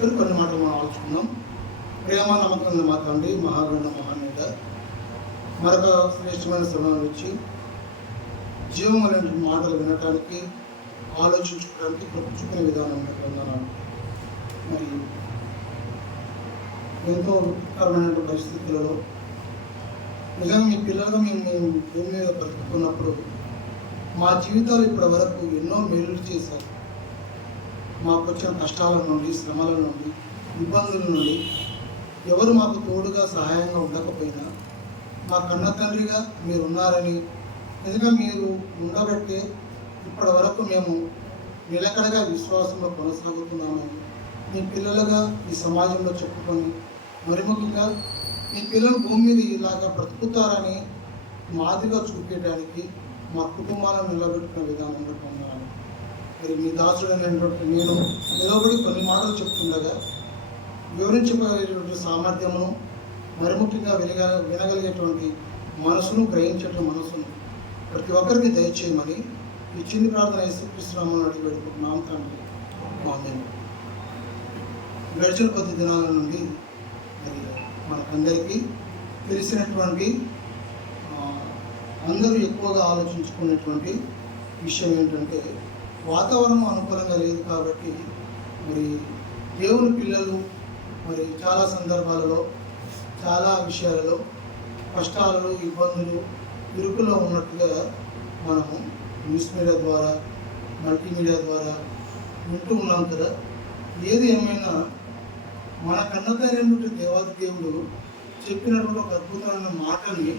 తలంచుకొని కొన్ని మాటలు మనం ఆలోచుకుందాం ప్రేమ నమ్మకం మా తండ్రి మహాగణ మహానేత. మరొక శ్రేష్టమైన సమయం వచ్చి జీవం అనే మాటలు వినటానికి ఆలోచించుకోవడానికి ప్రపంచుకునే విధానం ఉన్నట్లున్నాను మరి ఎంతో దుఃఖకరమైన పరిస్థితులలో నిజంగా మీ పిల్లలుగా మేము మేము భూమి మీద బ్రతుకుతున్నప్పుడు మా జీవితాలు ఇప్పటి వరకు ఎన్నో మేలు చేశారు. మాకు వచ్చిన కష్టాల నుండి శ్రమల నుండి ఇబ్బందుల నుండి ఎవరు మాకు తోడుగా సహాయంగా ఉండకపోయినా మా కన్న తండ్రిగా మీరు ఉన్నారని నిజంగా మీరు ఉండబట్టే ఇప్పటి వరకు మేము నిలకడగా విశ్వాసంలో కొనసాగుతున్నామని మీ పిల్లలుగా ఈ సమాజంలో చెప్పుకొని మరి ముఖ్యంగా మీ పిల్లలు భూమి మీద ఇలాగా బ్రతుకుతారని మాదిరిగా చూపించడానికి మా కుటుంబాలను నిలబెట్టుకునే విధానంలో పొందాలని మరి మీ దాసుడైనటువంటి నేను నిలబడి కొన్ని మాటలు చెప్తుండగా వివరించగలిగేటువంటి సామర్థ్యమును మరి ముఖ్యంగా వినగ వినగలిగేటువంటి మనసును గ్రహించేటువంటి మనసును ప్రతి ఒక్కరికి దయచేయమని ఈ చిన్ని ప్రార్థన ఇస్తున్నామని అడిగి పెడుకుంటున్నాం తండ్రి. మామూలు గడిచిన కొద్ది దినాల నుండి మరి మనకందరికీ తెలిసినటువంటి అందరూ ఎక్కువగా ఆలోచించుకునేటువంటి విషయం ఏంటంటే వాతావరణం అనుకూలంగా లేదు కాబట్టి మరి దేవుని పిల్లలు మరి చాలా సందర్భాలలో చాలా విషయాలలో కష్టాలలో ఇబ్బందులు ఇరుకులో ఉన్నట్టుగా మనము న్యూస్ మీడియా ద్వారా మల్టీమీడియా ద్వారా వింటూ ఉన్నాం కదా. ఏది ఏమైనా మన కన్నతైనటువంటి దేవాది దేవుడు చెప్పినటువంటి ఒక అద్భుతమైన మాటని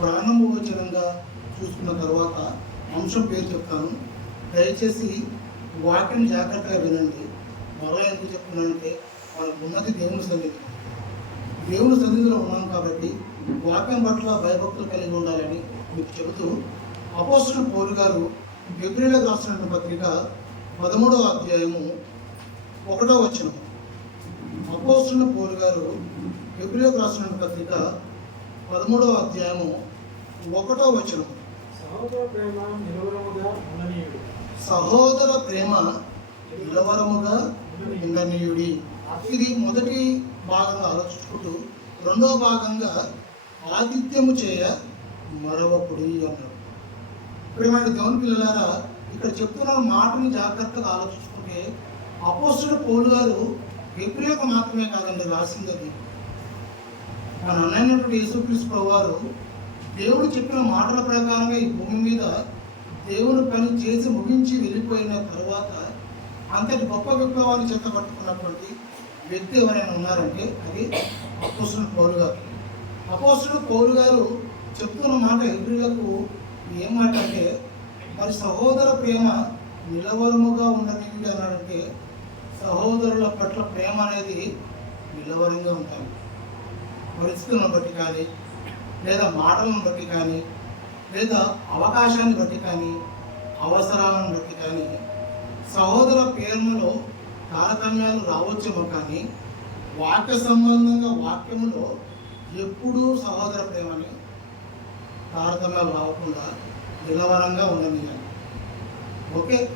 ప్రారంభవచనంగా చూసుకున్న తర్వాత అంశం పేరు చెప్తాను. దయచేసి వాక్యం జాగ్రత్తగా వినండి. మరలా ఎందుకు చెప్తున్నానంటే మనకు ఉన్నది దేవుని సన్నిధి దేవుని సన్నిధిలో ఉన్నాం కాబట్టి వాక్యం పట్ల భయభక్తులు కలిగి ఉండాలని మీకు చెబుతూ అపోస్తుల పౌరు గారు ఫిబ్రిలకు రాసిన పత్రిక పదమూడవ అధ్యాయము ఒకటో వచ్చిన అపోస్తుల పౌరు గారు ఫిబ్రిలకు రాసిన పత్రిక పదమూడవ అధ్యాయము ఒకటో వచ్చిన సహోదర ప్రేమ నిలవరముగా ఉండనీయుడు సహోదర ప్రేమ నిలవరముగా ఉండనీయుడి. ఇది మొదటి భాగంగా ఆలోచించుకుంటూ రెండో భాగంగా ఆతిథ్యము చేయ మరవకుడి అన్నాడు. మన దేవుని పిల్లలారా ఇక్కడ చెప్తున్న మాటని జాగ్రత్తగా ఆలోచించుకుంటే అపోస్తుడు పౌలు గారు వ్యతిరేక మాత్రమే కాదండి రాసిందని మన అన్నైనటువంటి యేసుక్రీస్తు ప్రభు వారు దేవుడు చెప్పిన మాటల ప్రకారంగా ఈ భూమి మీద దేవుని పని చేసి ముగించి వెళ్ళిపోయిన తర్వాత అంతటి గొప్ప విప్లవాన్ని చెత్త పట్టుకున్నటువంటి వ్యక్తి ఎవరైనా ఉన్నారంటే అది అపోసుడు పౌరు గారు. అపోసుడు పౌరు గారు చెప్తున్న మాట ఎదురులకు ఏం మాట అంటే మరి సహోదర ప్రేమ నిలవరముగా ఉండని అన్నాడంటే సహోదరుల పట్ల ప్రేమ అనేది నిలవరంగా ఉంటాయి. పరిస్థితులను బట్టి కానీ లేదా మాటలను బట్టి కానీ లేదా అవకాశాన్ని బట్టి కానీ అవసరాలను బట్టి కానీ సహోదర పేర్లలో తారతమ్యాలు రావచ్చేమో కానీ వాక్య సంబంధంగా వాక్యములో ఎప్పుడూ సహోదర ప్రేమని తారతమ్యాలు రాకుండా నిలవరంగా ఉండనియాలి. ఓకే?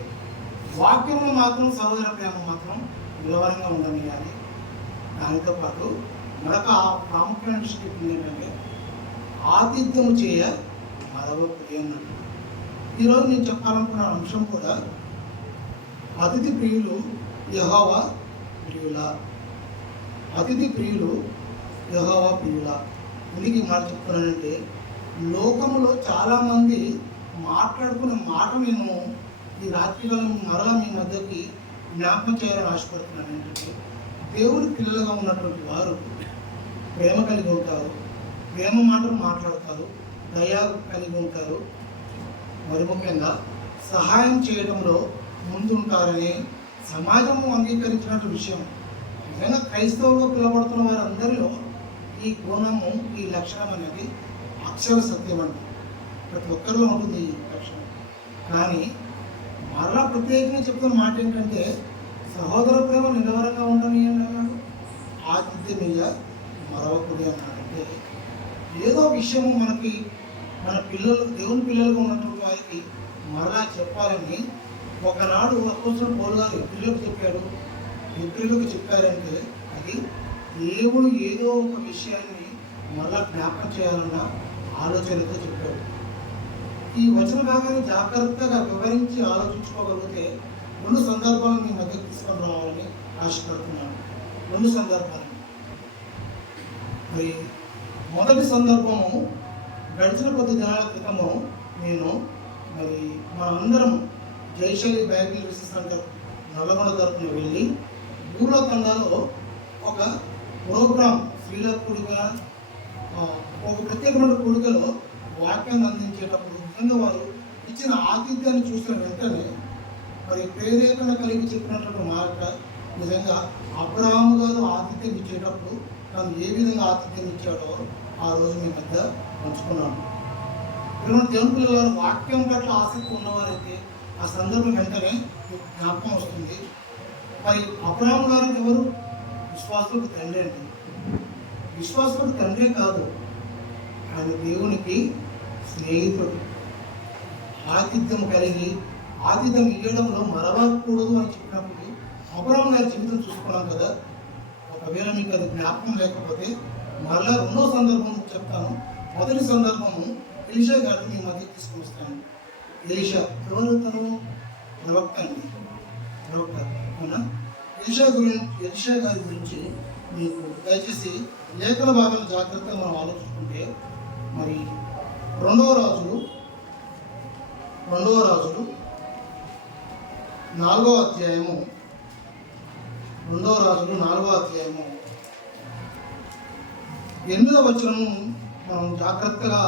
వాక్యంలో మాత్రం సహోదర ప్రేమ మాత్రం నిలవరంగా ఉండనియాలి. దానితో పాటు మరొక ప్రాముఖ్యమైన ఏంటంటే ఆతిథ్యము చేయ మరొకటి ప్రియం ఈరోజు నేను చెప్పాలనుకున్న అంశం కూడా అతిథి ప్రియులు యహోవా ప్రియుల. అతిథి ప్రియులు యహోవా ప్రియుల. ఎందుకు మాట చెప్తున్నానంటే లోకంలో చాలామంది మాట్లాడుకునే మాట మేము ఈ రాత్రిలో మరలా మీ మధ్యకి జ్ఞాపకం చేయాలని ఆశపడుతున్నాను. ఏంటంటే దేవుడి పిల్లలుగా ఉన్నటువంటి వారు ప్రేమ కలిగి ఉంటారు ప్రేమ మాటలు మాట్లాడతారు దయా కలిగి ఉంటారు. మరి ముఖ్యంగా సహాయం చేయడంలో ముందుంటారని సమాజము అంగీకరించినటువంటి విషయం. నిజంగా క్రైస్తవులుగా పిలువబడుతున్న వారందరిలో ఈ గుణము ఈ లక్షణం అనేది అక్షర సత్యం అంట ప్రతి ఒక్కరిలో ఉంటుంది ఈ లక్షణం. కానీ మరలా ప్రత్యేకంగా చెప్తున్న మాట ఏంటంటే సహోదర ప్రేమ నిలవరంగా ఉండని అన్నాడు. ఆతిథ్యం మీద మరొకటి అన్నాడంటే ఏదో విషయము మనకి మన పిల్లలు దేవుని పిల్లలుగా ఉన్నటువంటి వారికి మరలా చెప్పాలని ఒకనాడు అపోసిన పౌరుగారు గారు చెప్పాడు. ఇతరులకు చెప్పారంటే అది దేవుడు ఏదో ఒక విషయాన్ని మరలా జ్ఞాపకం చేయాలన్న ఆలోచనతో చెప్పాడు. ఈ వచన భాగాన్ని జాగ్రత్తగా వివరించి ఆలోచించుకోగలిగితే రెండు సందర్భాలను మీ మధ్య తీసుకొని రావాలని ఆశపడుతున్నాను. రెండు సందర్భాలు మరి మొదటి సందర్భము గడిచిన కొద్ది దినాల క్రితము నేను మరి మా అందరం బైబిల్ రీసెర్చ్ సెంటర్ నల్లగొండ తరఫున వెళ్ళి భూలోకండాలో ఒక ప్రోగ్రామ్ స్త్రీల కూడిక ఒక ప్రత్యేకమైన కూడికలో వాక్యాన్ని అందించేటప్పుడు నిజంగా వారు ఇచ్చిన ఆతిథ్యాన్ని చూసిన వెంటనే మరి ప్రేరేపణ కలిగి చెప్పినటువంటి మాట నిజంగా అబ్రహాము గారు ఆతిథ్యం ఇచ్చేటప్పుడు తను ఏ విధంగా ఆతిథ్యం ఇచ్చాడో ఆ రోజు మీ మధ్య పంచుకున్నాను. ఇటువంటి దేవుని పిల్లల వాక్యం పట్ల ఆసక్తి ఉన్నవారైతే ఆ సందర్భం వెంటనే జ్ఞాపకం వస్తుంది. మరి అబ్రహాం గారికి ఎవరు? విశ్వాసులకు తండ్రి అండి. విశ్వాసులకు తండ్రి కాదు ఆయన దేవునికి స్నేహితుడు. ఆతిథ్యం కలిగి ఆతిథ్యం ఇవ్వడంలో మరవకూడదు అని చెప్పినప్పుడు అబ్రహాం గారి జీవితం చూసుకున్నాం కదా. ఒకవేళ మీకు అది జ్ఞాపకం లేకపోతే మళ్ళా రెండో సందర్భం చెప్తాను. మొదటి సందర్భము ఎలిషా గారిని మీ మధ్య తీసుకొస్తాను. ఎలిషా ఎవరు తను? ప్రవక్త అండి. ప్రవక్త అవునా? ఎలిషా గురించి ఎలిషా గారి గురించి మీకు దయచేసి లేఖన భాగాలు జాగ్రత్తగా మనం ఆలోచించుకుంటే మరి రెండవ రాజులు రెండవ రాజులు నాలుగవ అధ్యాయము రెండవ రాజులు నాలుగవ అధ్యాయము ఎనిమిదవ వచనం మనం జాగ్రత్తగా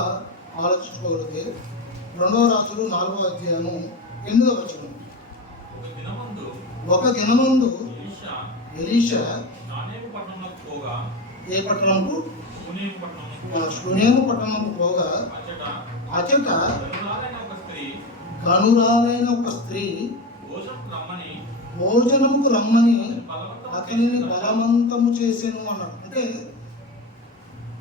ఆలోచించుకోగలిగితే రెండవ రాజులు నాలుగవ అధ్యాయము ఎనిమిదవ వచనం ఒక దినమందు ఎలీషా ఏ పట్టణంకు? శూన్యము పట్టణంకు పోగా. అచట గనురాలైన ఒక స్త్రీ భోజనముకు రమ్మని అతనిని బలవంతము చేసాను అన్నాడు. అంటే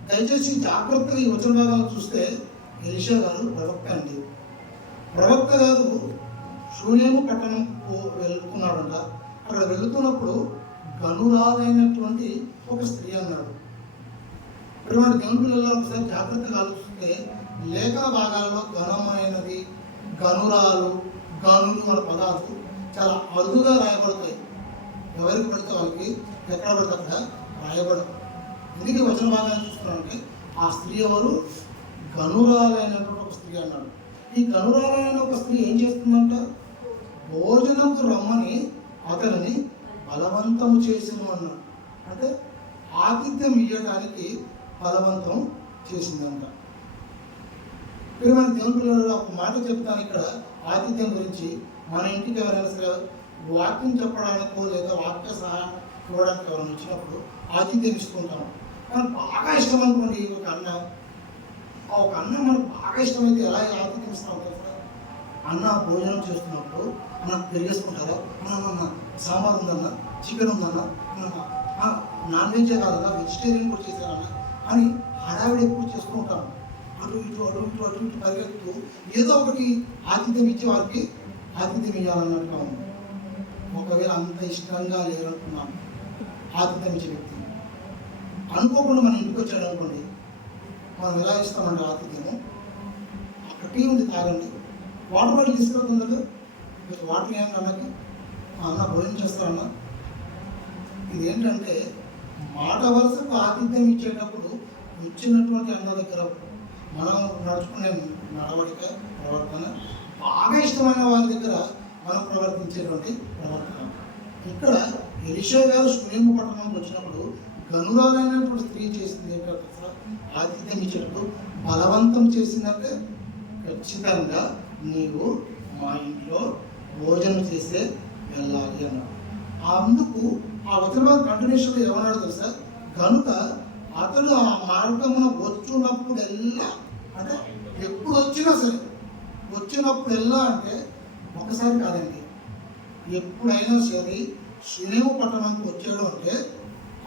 దయచేసి జాగ్రత్తగా ఈ వచన భాగాలు చూస్తే ఎలిషా గారు ప్రవక్త అండి. ప్రవక్త గారు శూన్యము పట్టణం వెళ్తున్నాడంట. అక్కడ వెళ్తున్నప్పుడు గనురాలైనటువంటి ఒక స్త్రీ అన్నాడు. ఇటువంటి గనులలో ఒకసారి జాగ్రత్తగా ఆలోచిస్తే లేఖన భాగాలలో ఘనమైనది గనురాలు గనులు మన పదాలు చాలా అరుదుగా రాయబడతాయి. ఎవరికి పడితే వాళ్ళకి ఎక్కడ పడితే అక్కడ రాయబడదు అందుకే వచన భాగాన్ని చూసుకున్నామంటే ఆ స్త్రీ ఎవరు? గనురాలైనటువంటి ఒక స్త్రీ అన్నాడు. ఈ గనురాలైన ఒక స్త్రీ ఏం చేస్తుందంట? భోజనంకు రమ్మని అతనిని బలవంతం చేసిన అన్నాడు. అంటే ఆతిథ్యం ఇవ్వడానికి బలవంతం చేసిందంట. ఇప్పుడు మన దేవుని పిల్లలు ఒక మాట చెప్తాను ఇక్కడ. ఆతిథ్యం గురించి మన ఇంటికి ఎవరైనా సరే వాక్యం చెప్పడానికో లేదా వాక్య సహాయం ఇవ్వడానికి ఎవరైనా వచ్చినప్పుడు ఆతిథ్యం ఇస్తుంటాము మనకు బాగా ఇష్టం అనుకోండి ఒక అన్న. ఆ ఒక అన్న మనకు బాగా ఇష్టమైతే ఎలా ఆతిథ్యం ఇస్తాం తెలుసా అన్న భోజనం చేస్తున్నప్పుడు అన్న పెరిగేసుకుంటారా. అన్న సాంబార్ ఉందన్న చికెన్ ఉందన్న నాన్ వెజ్ కాదన్నా వెజిటేరియన్ కూడా చేశారన్న అని హడావిడి ఎక్కువ చేస్తూ ఉంటాం. అటు ఇటు అటు ఇటు అటు ఇటు పరిగెత్తు ఏదో ఒకటి ఆతిథ్యం ఇచ్చే వారికి ఆతిథ్యం ఇవ్వాలన్నట్టుగా ఉంది ఒకవేళ అంత ఇష్టంగా లేరనుకున్నాను ఆతిథ్యం ఇచ్చే వ్యక్తి అనుకోకుండా మన ఇంటికి వచ్చాడు అనుకోండి మనం ఎలా ఇస్తామంటే ఆతిథ్యము అక్కడ టీ ఉంది తాగండి. వాటర్ బాటిల్ తీసుకెళ్తుందా మీకు వాటర్ ఏమి అన్నకి అన్న భోజనం చేస్తారన్న. ఇది ఏంటంటే మాట వరుసకు ఆతిథ్యం ఇచ్చేటప్పుడు ఇచ్చినటువంటి అన్న దగ్గర మనం నడుచుకునే నడవడిక ప్రవర్తన బాగా ఇష్టమైన వారి దగ్గర మనం ప్రవర్తించేటువంటి ప్రవర్తన. ఇక్కడ ఎలిషో గారు శూన్యము పట్టణంకి వచ్చినప్పుడు గనురాలైనటువంటి స్త్రీ చేసింది ఏంటంటే ఆతిథ్యం ఇచ్చినప్పుడు బలవంతం చేసిందంటే ఖచ్చితంగా నీవు మా ఇంట్లో భోజనం చేసే వెళ్ళాలి అన్నాడు. అందుకు ఆ వచన కంటిన్యూషన్లో ఏమన్నాడు తెలుసా? కనుక అతడు ఆ మార్గమున వచ్చినప్పుడెల్లా అంటే ఎప్పుడు వచ్చినా సరే వచ్చినప్పుడు ఎల్లా అంటే ఒకసారి కాదండి ఎప్పుడైనా సరే శూన్యము పట్టణానికి వచ్చాడు అంటే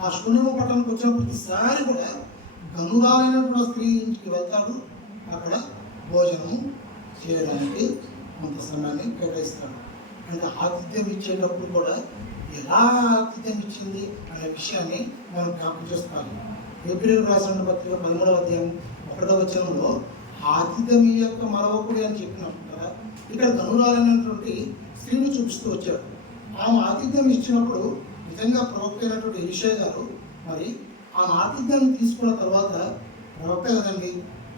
ఆ శూన్యము పట్టణంకి వచ్చిన ప్రతిసారి కూడా గనురాలైనటువంటి స్త్రీ ఇంటికి వెళ్తాడు. అక్కడ భోజనం చేయడానికి కొంత సమయాన్ని కేటాయిస్తాడు. అంటే ఆతిథ్యం ఇచ్చేటప్పుడు కూడా ఎలా ఆతిథ్యం ఇచ్చింది అనే విషయాన్ని మనం జ్ఞాపకం చేసుకోవాలి. ఏప్రిల్ రాసిన పత్రిక పదమూడవ అధ్యాయం ఒకటో వచనంలో ఆతిథ్యం యొక్క మరవకుడి అని చెప్పినప్పుడు కదా. ఇక్కడ గనురాలైనటువంటి స్త్రీని చూపిస్తూ వచ్చాడు. ఆమె ఆతిథ్యం ఇచ్చినప్పుడు నిజంగా ప్రవక్త అయినటువంటి ఎలిషా గారు మరి ఆ ఆతిథ్యాన్ని తీసుకున్న తర్వాత ప్రవక్త కదండి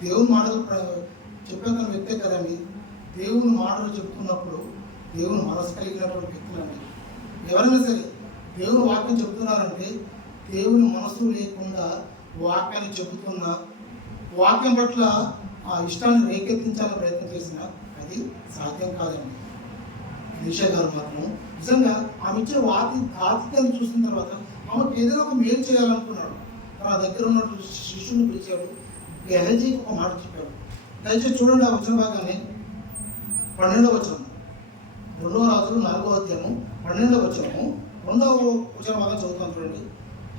దేవుని మాటలు ప్ర- చెప్పేతన వ్యక్తే కదండి దేవుని మాటలు చెప్తున్నప్పుడు దేవుని మనసు కలిగినటువంటి వ్యక్తులండి. ఎవరైనా సరే దేవుని వాక్యం చెప్తున్నారంటే దేవుని మనసు లేకుండా వాక్యాన్ని చెబుతున్న వాక్యం పట్ల ఆ ఇష్టాన్ని రేకెత్తించాలని ప్రయత్నం చేసినా అది సాధ్యం కాదండి. విషయ గారు మాత్రం నిజంగా ఆమె ఇచ్చే వాతి ఆతిథ్యాన్ని చూసిన తర్వాత ఆమెకు ఏదైనా ఒక మేలు చేయాలనుకున్నాడు. తన దగ్గర ఉన్నటువంటి శిష్యుని పిలిచాడు. గెహజీకి ఒక మాట చెప్పాడు. దయచేసి చూడండి ఆ వచ్చిన భాగాన్ని పన్నెండవ వచనం. రెండవ రాజులు నాలుగవ అధ్యాయము పన్నెండవ వచనము. రెండవ వచ్చిన భాగం చదువుతాం చూడండి.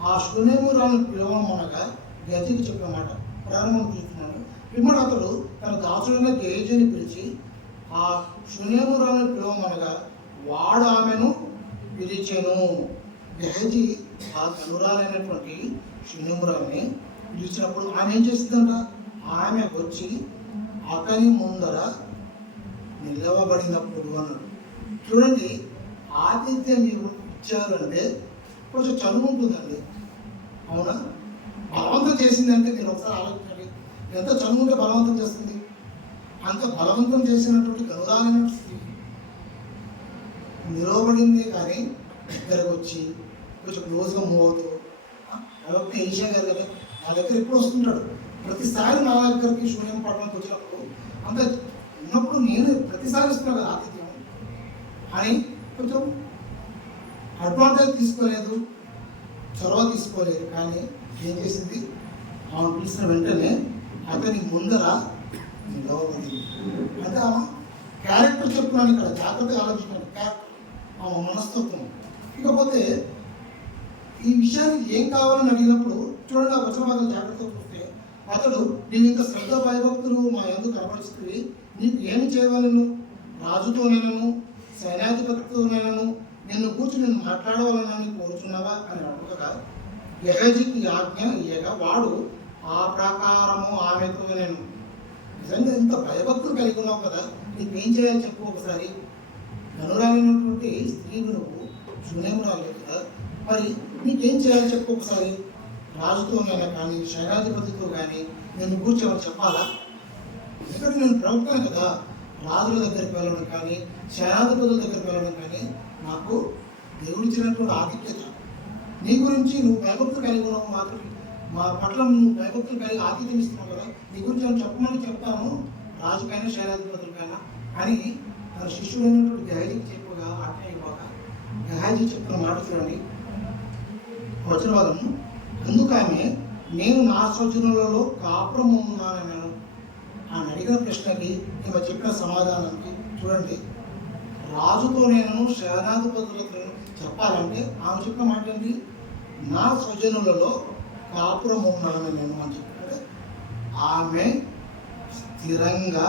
ఆ శూన్యమురాలను పిలవమనగా గజకి చెప్పిన మాట ప్రారంభం చూస్తున్నాడు. పిమ్మడు అతడు తన దాసుడైన గేజీని పిలిచి ఆ శూన్యమురాలను పిలవమనగా వాడు ఆమెను పిలిచెను గెహజీ ఆ కనురాలైనటువంటి శూన్యమురాల్ని పిలిచినప్పుడు ఆమె ఏం చేసిందంట ఆమె వచ్చి అతని ముందర నిలవబడినప్పుడు అన్నాడు. చూడండి ఆతిథ్యం మీరు ఇచ్చారు కొంచెం చనువు ఉంటుందండి. అవునా? బలవంతం చేసిందంటే మీరు ఒకసారి ఆలోచించండి. ఎంత చనువు ఉంటే బలవంతం చేస్తుంది? అంత బలవంతం చేసినటువంటి గౌరవమైన నిలవబడిందే కానీ దగ్గరకు వచ్చి కొంచెం క్లోజ్గా మూవ్ అవుతూ కాబట్టి ఈషా గారు కదా నా దగ్గర ఎప్పుడు వస్తుంటాడు. ప్రతిసారి నా దగ్గరికి శూన్యం పట్టణానికి వచ్చినప్పుడు అంత ఉన్నప్పుడు నేను ప్రతిసారి ఇస్తున్నాను కదా ఆతిథ్యం. అని కొంచెం అడ్వాంటేజ్ తీసుకోలేదు చొరవ తీసుకోలేదు. కానీ ఏం చేసింది? ఆమె పిలిచిన వెంటనే అతని ముందర నిలవబడింది. అంటే ఆమె క్యారెక్టర్ చెప్తున్నాను ఇక్కడ జాగ్రత్తగా ఆలోచించండి. మనస్తత్వం. ఇకపోతే ఈ విషయాన్ని ఏం కావాలని అడిగినప్పుడు చూడండి ఆ వచన జాగ్రత్త జాగ్రత్తగా చూస్తే అతడు నేను ఇంత శ్రద్ధ భయభక్తులు మా ఎందుకు కనపరుస్తుంది నీకు ఏమి చేయవలను? రాజుతోనేనను సైన్యాధిపతితోనేనను నిన్ను కూర్చుని నేను మాట్లాడవాలని కోరుచున్నావా? అని అడగగా యహజికి ఆజ్ఞ ఇయ్యగా వాడు ఆ ప్రకారము ఆమెతో నేను నిజంగా ఇంత భయభక్తులు కలిగి ఉన్నావు కదా నీకేం చేయాలి చెప్పు ఒకసారి. గనురాలినటువంటి స్త్రీ నువ్వు శూన్యం రాలేదు కదా? మరి నీకేం చేయాలి చెప్పు ఒకసారి. రాజుతోనైనా కానీ శైలాధిపతితో కానీ నేను కూర్చోమని చెప్పాలా? ఎందుకంటే నేను ప్రభుత్వం కదా. రాజుల దగ్గరికి వెళ్ళడం కానీ శైలాధిపతుల దగ్గరికి వెళ్ళడం కానీ నాకు దేవుడిచ్చినటువంటి ఆధిక్యత నీ గురించి నువ్వు భయభక్తులు కలిగి ఉన్నావు మాత్రం. మా పట్ల నువ్వు భయభక్తులు కలిగి ఆతిథ్యం ఇస్తున్నావు కదా. నీ గురించి నేను చెప్పమని చెప్తాను. రాజుకైనా శైలాధిపతులకైనా కానీ తన శిష్యుడైనటువంటి గహాజీకి చెప్పగా ఆజ్ఞ ఇవ్వక గహాజీ చెప్పిన మాట చూడండి. వచ్చిన అందుకు ఆమె నేను నా సూచనలలో కాపురం ఉన్నానన్నాను ఆమె అడిగిన ప్రశ్నకి ఈమె చెప్పిన సమాధానానికి చూడండి. రాజుతో నేను శరణాధిపతులతో చెప్పాలంటే ఆమె చెప్పిన మాట ఏంటి? నా స్వజనులలో కాపురం ఉన్నాను నేను అని చెప్పాడు ఆమె స్థిరంగా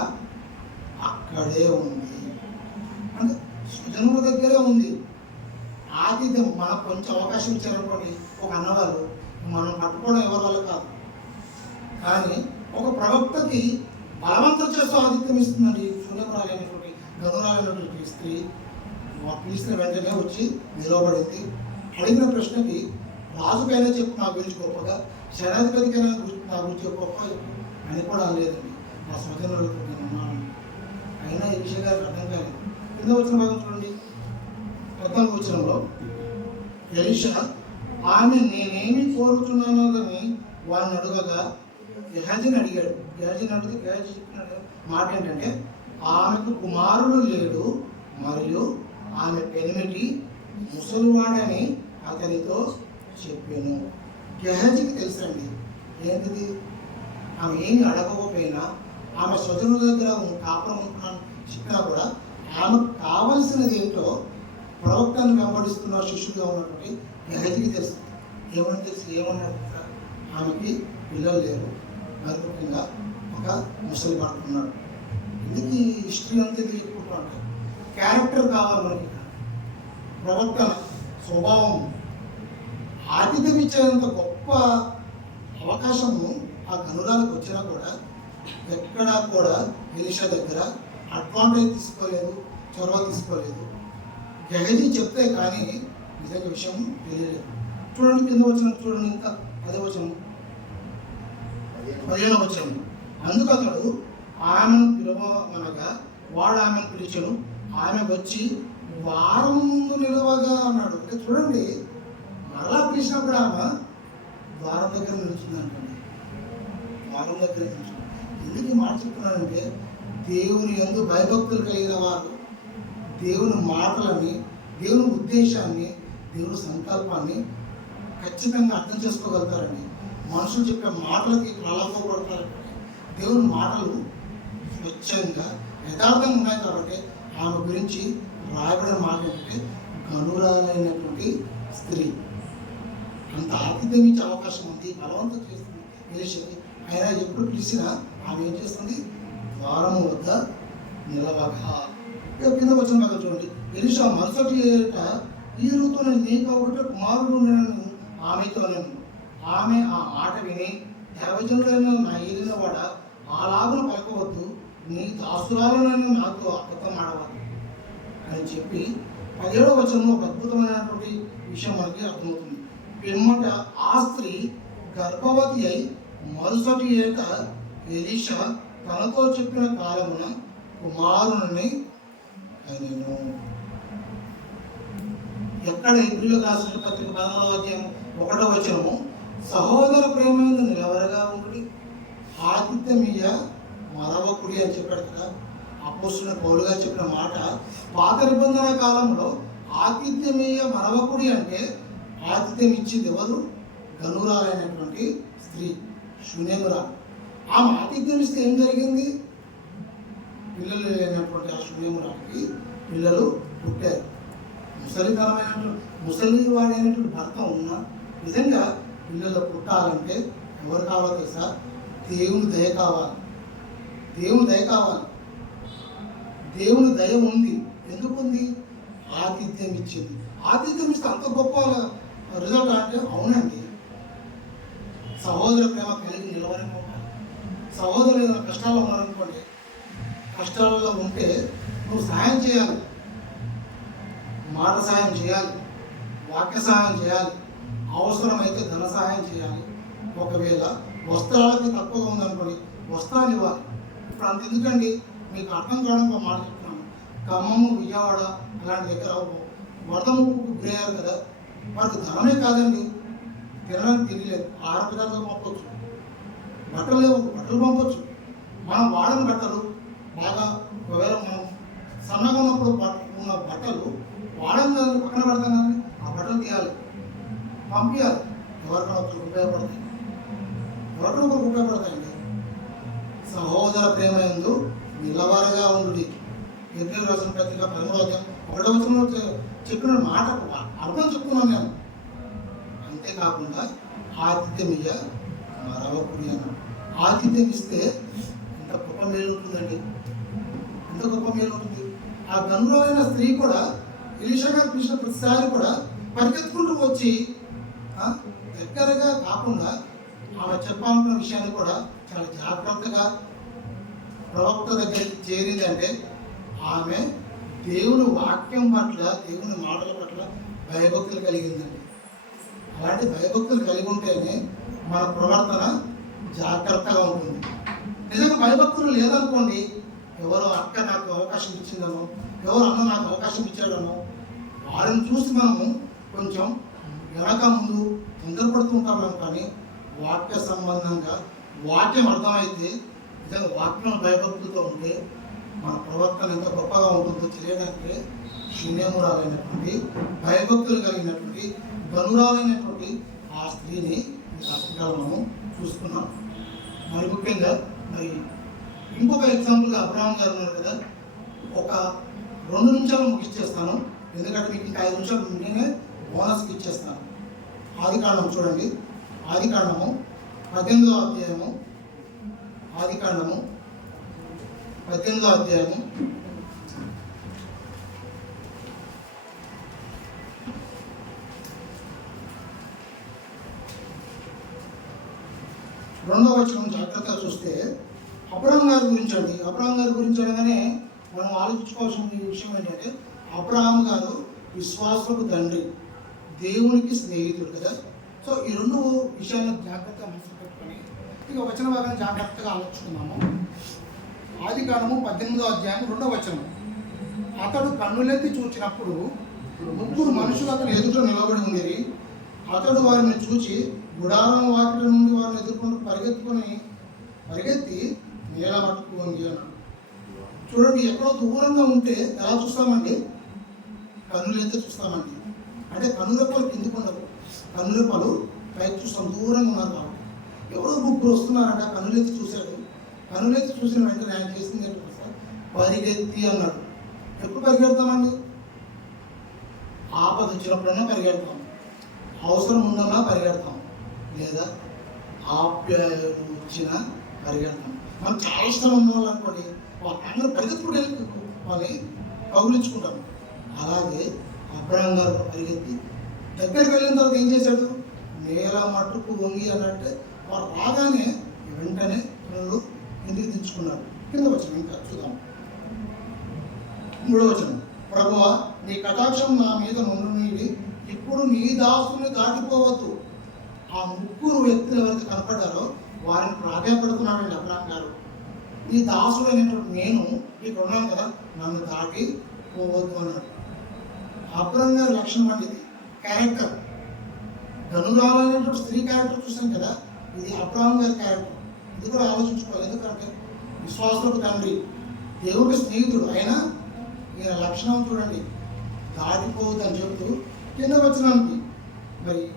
అక్కడే ఉంది. అంటే స్వజనుల దగ్గరే ఉంది. ఆతిథ్యం మనకు కొంచెం అవకాశం ఇచ్చారనుకోండి ఒక అన్నవారు మనం పట్టుకోవడం ఎవరి వల్ల కాదు. కానీ ఒక ప్రవక్తకి బలవంతం చేస్తూ ఆతిథ్యం ఇస్తుందండి శూన్యపురాలైనటువంటి గనురాలైనటువంటి స్త్రీ. వా- పిలిచిన వెంటనే వచ్చి నిలవబడింది అడిగిన ప్రశ్నకి రాజుకైనా చెప్పు నా గురించి గొప్పగా. శరాధిపతికైనా నా గురించి గొప్ప అని కూడా అనలేదండి. నా స్వజనులతో నేను అయినా ఈ విషయం అర్థం కాలేదు. కింద వచ్చిన భాగం చూడండి పద్నాలుగు వచ్చినంలో ఎలిషా ఆమె నేనేమి కోరుతున్నానో అని వారిని అడగగా గెహాజీని అడిగాడు. గెహాజీని అడిగితే గెహాజీ చెప్పిన మాట ఏంటంటే ఆమెకు కుమారుడు లేడు మరియు ఆమె పెనిమిటి ముసలివాడని అతనితో చెప్పాను. గెహాజీకి తెలుసండి ఏంటిది? ఆమె ఏమి అడగకపోయినా ఆమె స్వజనుల దగ్గర కాపురం ఉంటున్నాను చెప్పినా కూడా ఆమెకు కావలసినది ఏంటో ప్రవక్తను వెంబడిస్తున్న శిష్యుగా ఉన్నటువంటి గహజికి తెలుసు. ఏమని తెలుసు? ఏమన్నాడు ఆమెకి పిల్లలు లేరు. మరి ముఖ్యంగా ఒక ముసలి పడుతున్నాడు ఎందుకు ఈ హిస్టరీ అంతా ఇది ఉంటారు? క్యారెక్టర్ కావాలి మనకి. ఇక్కడ. స్వభావం ఆతిథ్యం ఇచ్చేంత గొప్ప అవకాశము ఆ గనురాలకు వచ్చినా కూడా ఎక్కడా కూడా ఎలిషా దగ్గర అడ్వాంటేజ్ తీసుకోలేదు చొరవ తీసుకోలేదు. గహజీ చెప్తే కానీ నిజంగా విషయం తెలియలేదు. చూడండి కింద వచ్చిన చూడండి ఇంకా అదే వచనం. పదిహేను వచనం. అందుకు అతడు ఆమెను పిలవనగా వాడు ఆమెను పిలిచను ఆమె వచ్చి వారం ముందు నిలవగా అన్నాడు. అంటే చూడండి మరలా పిలిచినప్పుడు ఆమె వారం దగ్గర నిలుచుంది అనుకోండి వారం దగ్గర నిలుచుంది ఎందుకు మాట చెప్తున్నానంటే దేవుని ఎందు భయభక్తులు కలిగిన వారు. దేవుని మాటలని దేవుని ఉద్దేశాన్ని దేవుని సంకల్పాన్ని ఖచ్చితంగా అర్థం చేసుకోగలుగుతారండి. మనుషులు చెప్పే మాటలకి ప్రలాభపడతారు దేవుని మాటలు స్వచ్ఛంగా యథార్థంగా ఉన్నాయి కాబట్టి ఆమె గురించి రాయబడిన మాట ఏంటంటే గనురాలైనటువంటి స్త్రీ. అంత ఆతిథ్యం ఇచ్చే అవకాశం ఉంది బలవంతం చేస్తుంది. ఎలిషకి ఆయన ఎప్పుడు పిలిచినా ఆమె ఏం చేస్తుంది? ద్వారము వద్ద నిలవక. కింద వచ్చిన కదా చూడండి. ఎలిషా మరుసటి ఏట ఈ ఋతువుని నీకు ఒకటి కుమారుడు నేను ఆమెతో నేను ఆమె ఆ మాట విని దేవజనుడైన నా ఏలిన వాడ ఆ పలకవద్దు. నీ దాసురాలను నాతో అర్థం ఆడవద్దు అని చెప్పి పదిహేడవ వచనంలో ఒక అద్భుతమైనటువంటి విషయం మనకి అర్థమవుతుంది. పిమ్మట ఆ స్త్రీ గర్భవతి అయి మరుసటి ఏట ఎలీషా తనతో చెప్పిన కాలమున కుమారుని నేను ఎక్కడ ఇబ్రిలో రాసిన పత్రిక పదమూడవ అధ్యాయం ఒకటో వచ్చినము సహోదర ప్రేమైన నిలవరగా ఉండి ఆతిథ్యమీయ మరవకుడి అని చెప్పాడు కదా. అపోస్తున్న పౌరుగా చెప్పిన మాట పాత నిబంధన కాలంలో ఆతిథ్యమీయ మరవకుడి అంటే ఆతిథ్యం ఇచ్చింది ఎవరు గనురాలైనటువంటి స్త్రీ శూన్యమురా ఆమె ఆతిథ్యం ఇస్తే ఏం జరిగింది? పిల్లలు లేనటువంటి ఆ సుయమురానికి పిల్లలు పుట్టారు. ముసలితనమైనటువంటి ముసలి వాడైనటువంటి భర్త ఉన్నా నిజంగా పిల్లలు పుట్టాలంటే ఎవరు కావాలి తెలుసా? దేవుని దయ కావాలి. దేవుని దయ కావాలి. దేవుని దయ ఉంది. ఎందుకు ఉంది? ఆతిథ్యం ఇచ్చింది. ఆతిథ్యం ఇస్తే అంత గొప్ప రిజల్ట్ అంటే అవునండి. సహోదర ప్రేమ కలిగి నిలవని సహోదరులు ఏదైనా కష్టాల్లో ఉన్నారనుకోండి కష్టాలలో ఉంటే నువ్వు సహాయం చేయాలి. మాట సహాయం చేయాలి. వాక్య సహాయం చేయాలి. అవసరమైతే ధన సహాయం చేయాలి. ఒకవేళ వస్త్రాలకి తక్కువగా ఉందనుకోండి వస్త్రాలు ఇవ్వాలి. ఇప్పుడు అంత ఎందుకండి? మీకు అర్థం కావడం ఒక మాట చెప్తున్నాను. ఖమ్మము విజయవాడ అలాంటి దగ్గర వరద ముప్పుకు గురయ్యారు కదా వారికి ధనమే కాదండి. తినడానికి తినలేదు. ఆహార పదార్థాలు పంపొచ్చు బట్టలు లేవు బట్టలు పంపొచ్చు. మనం వాడిన బట్టలు బాగా ఒకవేళ మనం సన్నగా ఉన్నప్పుడు ఉన్న బట్టలు వాడని దాన్ని పక్కన పెడతాం కానీ ఆ బట్టలు తీయాలి. పంపించాలి ఎవరికైనా ఒకరికి ఉపయోగపడతాయి? ఎవరికైనా ఒకరికి ఉపయోగపడతాయండి? సహోదర ప్రేమ ఎందు నిలవరగా ఉండు ఎన్ని రాసిన పత్రిక పదమూడవ అధ్యాయం ఒకటో వచనంలో చెప్పిన మాట అర్థం చెప్తున్నాను నేను. అంతేకాకుండా ఆతిథ్యం ఇయ్య మరవకుడి అన్నాడు ఆతిథ్యం ఇస్తే ఎంత గొప్ప మేలు ఉంటుందండి. ఎంత గొప్ప మేలు ఉంటుంది. ఆ గనులైన స్త్రీ కూడా ఎలీషా పిలిచిన ప్రతిసారి కూడా పరిగెత్తుకుంటూ వచ్చి దగ్గరగా కాకుండా ఆమె చెప్పాలనుకున్న విషయాన్ని కూడా చాలా జాగ్రత్తగా ప్రవక్త దగ్గరికి చేరిందంటే ఆమె దేవుని వాక్యం పట్ల దేవుని మాటల పట్ల భయభక్తులు కలిగిందండి. అలాంటి భయభక్తులు కలిగి ఉంటేనే మన ప్రవర్తన జాగ్రత్తగా ఉంటుంది. నిజంగా భయభక్తులు లేదనుకోండి ఎవరో అక్క నాకు అవకాశం ఇచ్చిందనో ఎవరు అన్న నాకు అవకాశం ఇచ్చాడనో వారిని చూసి మనము కొంచెం వెనక ముందు తొందరపడుతూ ఉంటాం కానీ వాక్య సంబంధంగా వాక్యం అర్థమైతే నిజంగా వాక్యం భయభక్తులతో ఉంటే మన ప్రవర్తన ఎంత గొప్పగా ఉంటుందో తెలియడానికి శూన్యమురాలైనటువంటి భయభక్తులు కలిగినటువంటి గనురాలైనటువంటి ఆ స్త్రీని రాష్ట్రాలను చూసుకున్నాం. మరి ముఖ్యంగా మరి ఇంకొక ఎగ్జాంపుల్గా అబ్రాహం గారు ఉన్నారు కదా ఒక రెండు నిమిషాలు ముగిచ్చేస్తాను ఎందుకంటే మీకు ఇంకా ఐదు నిమిషాలు ముందుగానే బోనస్కి ఇచ్చేస్తాను. ఆది కాండం చూడండి. ఆది కాండము పద్దెనిమిదో అధ్యాయము. ఆది కాండము పద్దెనిమిదో అధ్యాయము. రెండవ వచనం జాగ్రత్తగా చూస్తే అబ్రహం గారి గురించి అండి. అబ్రహం గారి గురించి అనగానే మనం ఆలోచించుకోవాల్సిన విషయం ఏంటంటే అబ్రహాం గారు విశ్వాసపు తండ్రి దేవునికి స్నేహితుడు కదా. సో ఈ రెండు విషయాలను జాగ్రత్తగా మనసు పెట్టుకొని ఇక వచన భాగాన్ని జాగ్రత్తగా ఆలోచిస్తున్నాము. ఆది కాలము పద్దెనిమిదో అధ్యాయం రెండవ వచనం. అతడు కన్నులెత్తి చూచినప్పుడు ముగ్గురు మనుషులు అతను ఎదుట నిలబడి ఉండేది అతడు వారిని చూచి గుడారం వాకిట నుండి వారిని ఎదుర్కొని పరిగెత్తుకొని పరిగెత్తి నేల పట్టుకోండి అన్నాడు చూడండి ఎక్కడో దూరంగా ఉంటే ఎలా చూస్తామండి? కన్నులైతే చూస్తామండి. అంటే కన్నురెప్పలు కిందికి ఉండవు. కన్నురెప్పలు పైకి చూస్తాం. దూరంగా ఉన్నారు కాబట్టి. ఎవరో ముగ్గురు వస్తున్నారంట కన్నులెత్తి చూశాడు కన్నులెత్తి చూసిన వెంటనే ఆయన చేసింది ఏంటో పరిగెత్తి అన్నాడు. ఎప్పుడు పరిగెడతామండి? ఆపద వచ్చినప్పుడైనా పరిగెడతాం. అవసరం ఉన్నలా పరిగెడతాం. లేదా ఆప్యాయత వచ్చిన పరిగెడతాం. మనం చాలా అవసరం ఉన్న అనుకోండి వాళ్ళందరూ పరిగెత్తుకుంటే వాళ్ళని కౌలించుకుంటాం అలాగే అబ్రహం గారు పరిగెత్తి దగ్గరికి వెళ్ళిన తర్వాత ఏం చేశాడు? నేల మట్టుకు వంగి అన్నట్టు వారు రాగానే వెంటనే వాళ్ళు ఎందుకు దించుకున్నారు కింద వచ్చిన ఇంకా చూద్దాం. మూడో వచనం. నీ కటాక్షం నా మీద నుండి ఇప్పుడు నీ దాసుని దాటిపోవద్దు. ఆ ముగ్గురు వ్యక్తులు ఎవరైతే కనపడ్డారో వారిని ప్రాధాన్యపడుతున్నాడండి అబ్రాహం గారు. ఈ దాసుడు అనేటువంటి నేను ఇక్కడ ఉన్నాను కదా నన్ను దాటి పోవద్దు అన్నాడు. అబ్రాహం గారి లక్షణం అండి ఇది క్యారెక్టర్ ధనురాలనేటువంటి స్త్రీ క్యారెక్టర్ చూసాం కదా ఇది అబ్రాహం గారి క్యారెక్టర్ ఇది కూడా ఆలోచించుకోవాలి ఎందుకంటే విశ్వాసులకు తండ్రి దేవుడి స్నేహితుడు. అయినా ఈయన లక్షణం చూడండి దాటిపోవద్దు అని చెబుతూ కింద వచనానికి. మరి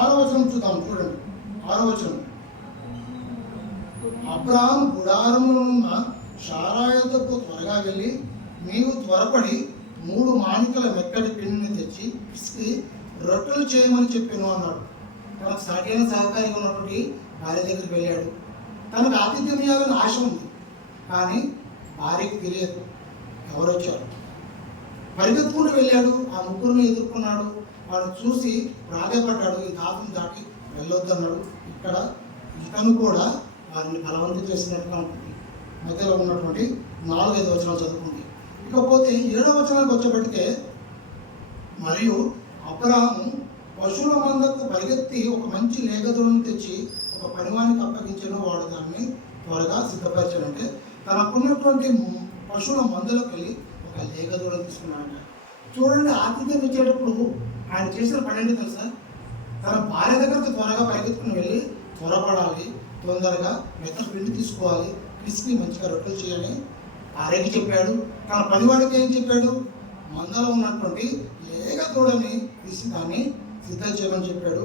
ఆరో వచనం చూద్దాం చూడండి. ఆరో వచనం. అబ్రాహం గుడారంలో ఉన్న షారాయుధకు త్వరగా వెళ్ళి నీవు త్వరపడి మూడు మాణికల మెక్కడి పిండిని తెచ్చి పిసికి రొట్టెలు చేయమని చెప్పాను అన్నాడు. తనకు సరైన సహకారిగా ఉన్నటువంటి భార్య దగ్గరికి వెళ్ళాడు. తనకు ఆతిథ్యం ఇవ్వాలని ఆశ ఉంది. కానీ భార్యకు తెలియదు. ఎవరొచ్చారు? పరిగెత్తుకుంటూ వెళ్ళాడు ఆ ముగ్గురిని ఎదుర్కొన్నాడు. వాడు చూసి ప్రాధాయపడ్డాడు ఈ దాతను దాటి వెళ్ళొద్దన్నాడు. ఇక్కడ ఇతను కూడా వారిని బలవంతం చేసినట్టుగా ఉంటుంది. మధ్యలో ఉన్నటువంటి నాలుగైదు వచనాలు చదువుకుంది. ఇకపోతే ఏడవ వచనానికి వచ్చేప్పటికే మరియు అబ్రాహము పశువుల మందకు పరిగెత్తి ఒక మంచి లేగదూడను తెచ్చి ఒక పనివానికి అప్పగించిన. వాడు దాన్ని త్వరగా సిద్ధపరిచాడంటే తనకున్నటువంటి పశువుల మందలకు వెళ్ళి లేఖ లేగదూడను తీసుకున్నాను చూడండి ఆతిథ్యం ఇచ్చేటప్పుడు ఆయన చేసిన పని ఏంటి తెలుసా? తన భార్య దగ్గరకు త్వరగా పరిగెత్తుకుని వెళ్ళి త్వరపడాలి తొందరగా మెత్త పిండి తీసుకోవాలి పిసికి మంచిగా రొట్టెలు చేయాలి. భార్యకి చెప్పాడు తన పనివాడికి ఏం చెప్పాడు? మందలో ఉన్నటువంటి లేఖ దూడని తీసి దాన్ని సిద్ధం చేయమని చెప్పాడు.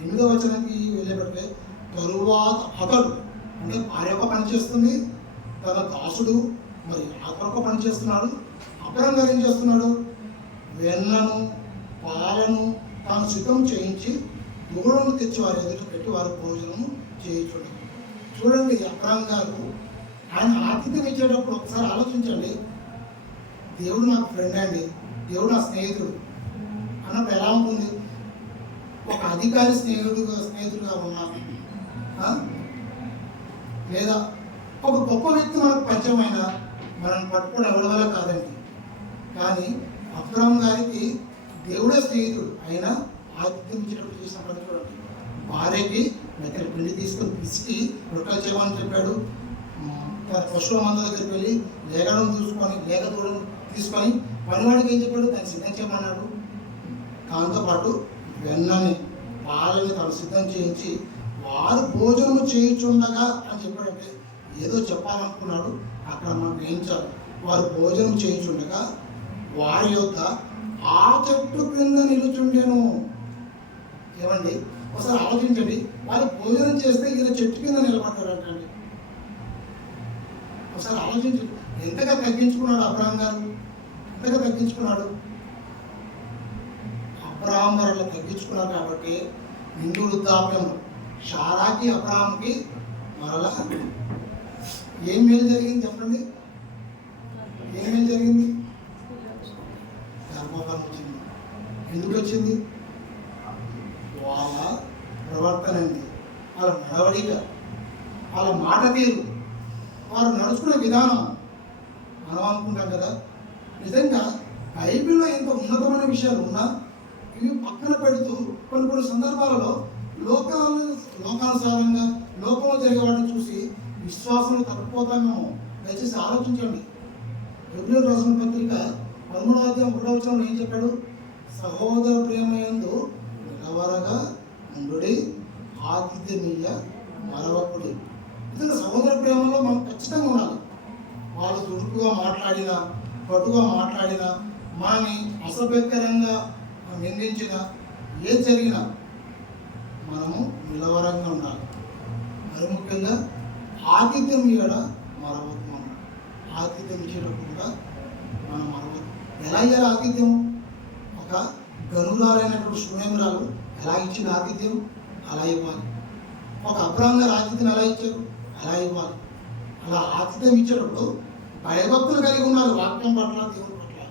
ఎనిమిదో వచనానికి వెళ్ళేటట్టే తరువాత అతడు అంటే భార్య ఒక పని చేస్తుంది తన దాసుడు మరి ఆ పని చేస్తున్నాడు. అపరం గారు ఏం చేస్తున్నాడు? వెన్నను పాలను తాను సిద్ధం చేయించి దూడను తెచ్చి వారి ఎదుట పెట్టి వారి భోజనము చేయించుడు. చూడండి అపరం గారు ఆయన ఆతిథ్యం ఇచ్చేటప్పుడు ఒకసారి ఆలోచించండి. దేవుడు నాకు ఫ్రెండ్ అండి. దేవుడు నా స్నేహితుడు. అన్నప్పుడు ఎలా ఉంటుంది? ఒక అధికారి స్నేహితుడుగా స్నేహితుడుగా ఉన్నాను లేదా ఒక గొప్ప వ్యక్తి మనకు పరిచయమైన మనం పట్టుకుని ఎవరి వల్ల కాదండి. కానీ అబ్రహం గారికి దేవుడే స్నేహితుడు. అయినా ఆతిథ్యం చూసిన చేసిన పని చూడండి. భార్యకి దగ్గర పిండి తీసుకొని పిసికి రొట్టెలు చేయమని చెప్పాడు. తన పశువుల మంద దగ్గరికి వెళ్ళి లేగడం చూసుకొని లేగ దూడం తీసుకొని పనివాడికి ఏం చెప్పాడు? దాన్ని సిద్ధం చేయమన్నాడు. దాంతోపాటు వెన్నని పాలని తను సిద్ధం చేయించి వారు భోజనం చేయించుండగా అని చెప్పాడంటే ఏదో చెప్పాలనుకున్నాడు. అక్కడ మనం గ్రహించాలి వారు భోజనం చేయించుండగా వారి యొక్క ఆ చెట్టు క్రింద నిలుచుండెను. ఏమండి? ఒకసారి ఆలోచించండి. వాళ్ళు భోజనం చేస్తే ఈయన చెట్టు కింద నిలబడ్డారంటండి. ఒకసారి ఆలోచించండి. ఎంతగా తగ్గించుకున్నాడు అబ్రహం గారు? ఎంతగా తగ్గించుకున్నాడు? అబ్రహాం గారు తగ్గించుకున్నారు కాబట్టి నిండు వృద్ధాప్యం షారాకి అబ్రహాంకి మరలా ఏం మేలు జరిగింది చెప్పండి? ఏం మేలు జరిగింది? గర్భఫలం వచ్చింది. ఎందుకు వచ్చింది? వాళ్ళ ప్రవర్తన అండి వాళ్ళ నడవడిక వాళ్ళ మాట తీరు వారు నడుచుకునే విధానం. మనం అనుకుంటాం కదా నిజంగా బైబిల్లో ఎంత ఉన్నతమైన విషయాలు ఉన్నా ఇవి పక్కన పెడుతూ కొన్ని కొన్ని సందర్భాలలో లోకాలు లోకానుసారంగా లోకంలో జరిగే వాటిని చూసి విశ్వాసం తప్పిపోతామేమో దయచేసి ఆలోచించండి. రెగ్యులర్ రాసిన పత్రిక పదమూడవ అధ్యాయం ఒకటో వచనంలో ఏం చెప్పాడు? సహోదర ప్రేమయందు నిలవరగా ఉండుడి ఆతిథ్యమీయ మరవకుడి. ఎందుకంటే సహోదర ప్రేమలో మనం ఖచ్చితంగా ఉండాలి. వాళ్ళు దుడుకుగా మాట్లాడినా పట్టుగా మాట్లాడినా మనని అసభ్యకరంగా నిందించిన ఏది జరిగినా మనము నిలవరంగా ఉండాలి. మరి ముఖ్యంగా ఆతిథ్యం ఇవ్వడ మరవద్దు మనం ఆతిథ్యం ఇచ్చేటప్పుడు కూడా మనం మరవద్దు ఎలా ఇవ్వాలి ఆతిథ్యం? ఒక గనురాలైనటువంటి సునేంద్రాలు ఎలా ఇచ్చిన ఆతిథ్యం? అలా ఇవ్వాలి. ఒక అబ్రాహ్మ గారు ఆతిథ్యం ఎలా ఇచ్చారు? అలా ఇవ్వాలి. అలా ఆతిథ్యం ఇచ్చేటప్పుడు భయభక్తులు కలిగి ఉన్నారు వాక్యం పట్ల దేవుని పట్ల.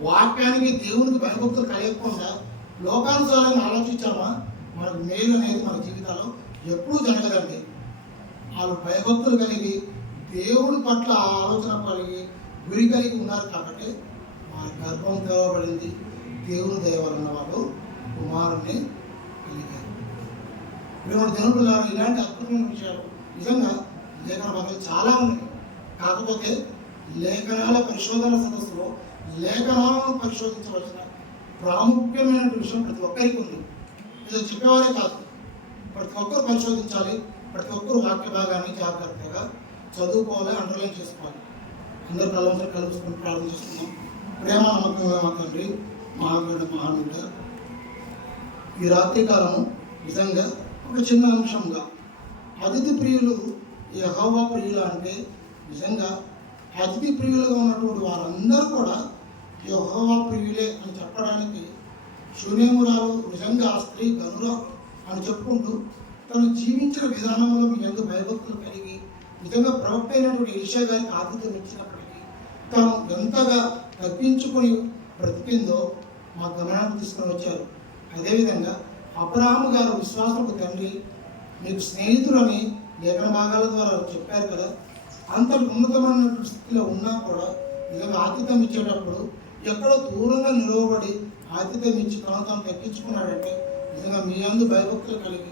వాక్యానికి దేవునికి భయభక్తులు కలగకుండా లోకానుసారంగా ఆలోచించామా? మనకు మేలు అనేది మన జీవితాల్లో ఎప్పుడూ జరగదండి. వాళ్ళు భయభక్తులు కలిగి దేవుడి పట్ల ఆలోచన కలిగి గురి కలిగి ఉన్నారు కాబట్టి వారి గర్భం తెరవబడింది. దేవుని దయవలన వాళ్ళు కుమారుణ్ణి కలిగారు. ఇప్పుడు దేవుడు ఇలాంటి అద్భుతమైన విషయాలు నిజంగా లేఖన భాగాలు చాలా ఉన్నాయి. కాకపోతే లేఖనాల పరిశోధన సదస్సులో లేఖనాలను పరిశోధించవలసిన ప్రాముఖ్యమైన విషయం ప్రతి ఒక్కరికి ఉంది. ఇది చెప్పేవారే కాదు. ప్రతి ఒక్కరు పరిశోధించాలి. ప్రతి ఒక్కరు వాక్య భాగాన్ని జాగ్రత్తగా చదువుకోవాలి అండర్లైన్ చేసుకోవాలి. అందరూ కలవంతలు కలుసుకుని ప్రార్థన చేసుకుందాం ప్రేమ నమ్మకంగా మా తండ్రి మహాగడ మహానుడ ఈ రాత్రి కాలం నిజంగా ఒక చిన్న అంశంగా అతిథి ప్రియులు యహోవా ప్రియులు అంటే నిజంగా అతిథి ప్రియులుగా ఉన్నటువంటి వారందరూ కూడా యహోవా ప్రియులే అని చెప్పడానికి శూన్యమురాలు నిజంగా ఆ స్త్రీ గనుల అని చెప్పుకుంటూ తను జీవించిన విధానంలో మీ ఎందు భయభక్తులు కలిగి నిజంగా ప్రవక్త అయినటువంటి ఏషియా గారికి ఆతిథ్యం ఇచ్చినప్పటికీ తాను ఎంతగా తగ్గించుకొని బ్రతికిందో మా గమనానికి తీసుకొని వచ్చారు. అదేవిధంగా అబ్రాహము గారు విశ్వాసపు తండ్రి మీకు స్నేహితులని లేఖన భాగాల ద్వారా చెప్పారు కదా అంత ఉన్నతమైన స్థితిలో ఉన్నా కూడా నిజంగా ఆతిథ్యం ఇచ్చేటప్పుడు ఎక్కడో దూరంగా నిలవబడి ఆతిథ్యం ఇచ్చి తను తాను తగ్గించుకున్నాడంటే నిజంగా మీ అందు భయభక్తులు కలిగి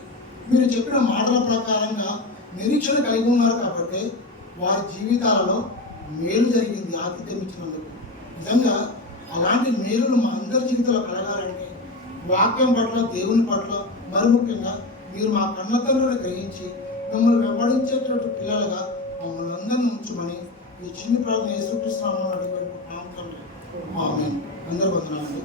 మీరు చెప్పిన మాటల ప్రకారంగా నిరీక్షణ కలిగి ఉన్నారు కాబట్టి వారి జీవితాలలో మేలు జరిగింది ఆతిథ్యం ఇచ్చినందుకు. నిజంగా అలాంటి మేలులు మా అందరి జీవితంలో కలగాలంటే వాక్యం పట్ల దేవుని పట్ల మరి ముఖ్యంగా మీరు మా కన్నతల్లో గ్రహించి మిమ్మల్ని వెంబడించేటటువంటి పిల్లలుగా మమ్మల్ని అందరిని ఉంచమని ఈ చిన్న ప్రార్థన యేసుకృష్ణ అడిగి ఆమె అందరూ వందనాలండి.